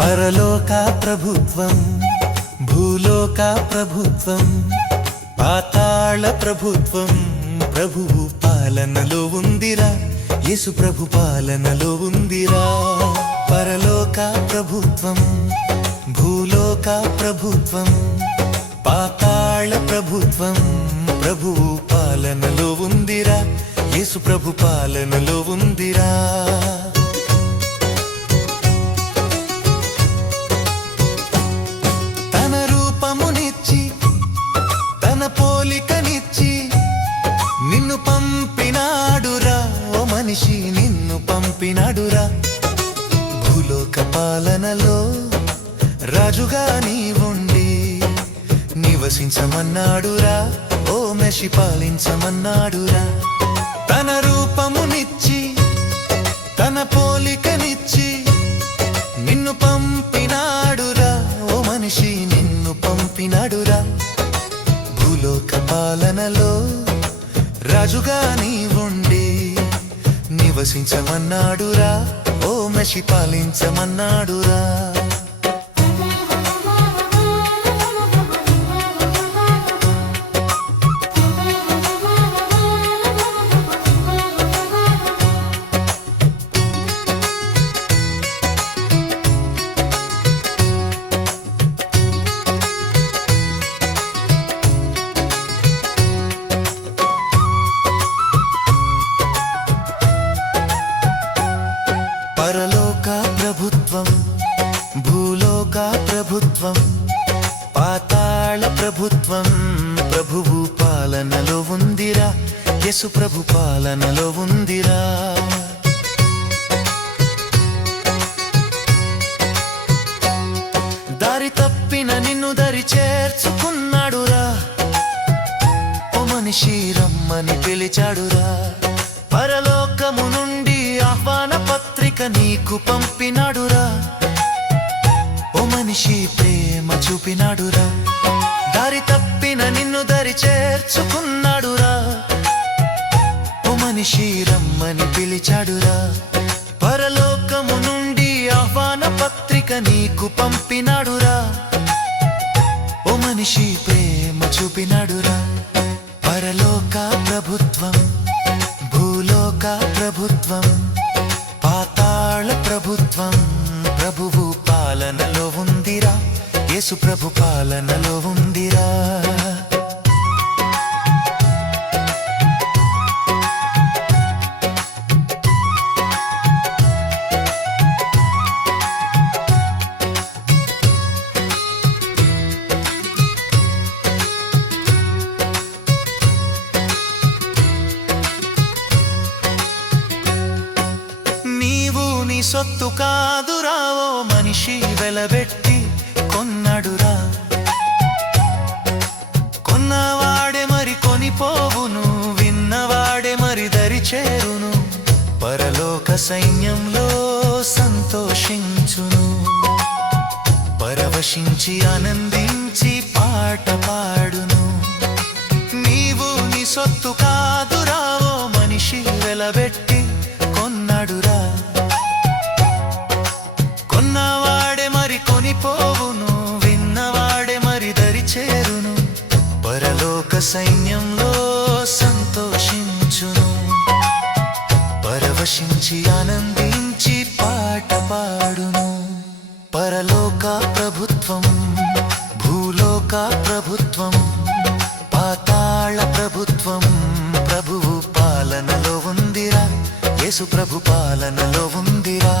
పరలోక ప్రభుత్వం, భూలోక ప్రభుత్వం, పాతాళ ప్రభుత్వం ప్రభువు పాలనలో ఉందిరా. యేసు ప్రభు పాలనలో ఉందిరా. పరలోక ప్రభుత్వం, భూలోక ప్రభుత్వం, పాతాళ ప్రభుత్వం ప్రభువు పాలనలో ఉందిరా. యేసు ప్రభు పాలనలో ఉందిరా. తన రూపమునిచ్చి తన పోలికనిచ్చి నిన్ను పంపినాడురా. ఓ మనిషి నిన్ను పంపినాడురా. భూలోక పాలనలో రాజుగా నీవుండి నివసించమన్నాడురా. ఓ మెషి పాలించమన్నాడురా. తన రూపమునిచ్చి తన పోలికనిచ్చి నిన్ను పంపినాడురా. ఓ మనిషి నిన్ను పంపినాడురా. భూలోక పాలనలో రాజుగా నీవుండి నివసించమన్నాడురా. ఓ మెషి పాలించమన్నాడురా. పరలోక ప్రభుత్వం, భూలోక ప్రభుత్వం, పాతాళ ప్రభుత్వం ప్రభువు పాలనలో ఉందిరా. యేసు ప్రభు పాలనలో ఉందిరా. దారి తప్పిన నిన్ను దరి చేర్చుకున్నాడురా. ఓ మనిషి రమ్మని పిలిచాడురా. పరలోకము నుండి ఆహ్వాన పత్రిక నీకు పంపినాడురా. ఓ మనిషి ప్రేమ చూపినాడురా. దారి తప్పిన నిన్ను దరి చేర్చుకున్నాడురా. ఓ మనిషి రమ్మని పిలిచాడురా. పరలోకము నుండి ఆహ్వాన పత్రిక నీకు పంపినాడురా. ఓ మనిషి ప్రేమ చూపినాడురా. పరలోక ప్రభుత్వం, భూలోక ప్రభుత్వం, పాతాళ ప్రభుత్వం ప్రభువు పాలనలో ఉందిరా. యేసు ప్రభు పాలనలో ఉందిరా. సొత్తు కాదురా. ఓ మనిషి వెలబెట్టి కొన్నాడురా. కొన్నవాడే మరి కొనిపోవును, విన్నవాడే మరి దరి చేరును. పరలోక సైన్యంలో సంతోషించును. పరవశించి ఆనందించి పాట పాడును. నీవు నీ సొత్తు కాదురా. ఓ మనిషి వెలబెట్టి కొన్నాడురా. కొన్నవాడే మరి కొనిపోవును, విన్నవాడే మరి దరి చేరును. పరలోక సైన్యంలో సంతోషించును. పరవశించి ఆనందించి పాట పాడును. పరలోక ప్రభుత్వం, భూలోక ప్రభుత్వం, పాతాళ ప్రభుత్వం ప్రభువు పాలనలో ఉందిరా. యేసు ప్రభు పాలనలో ఉందిరా.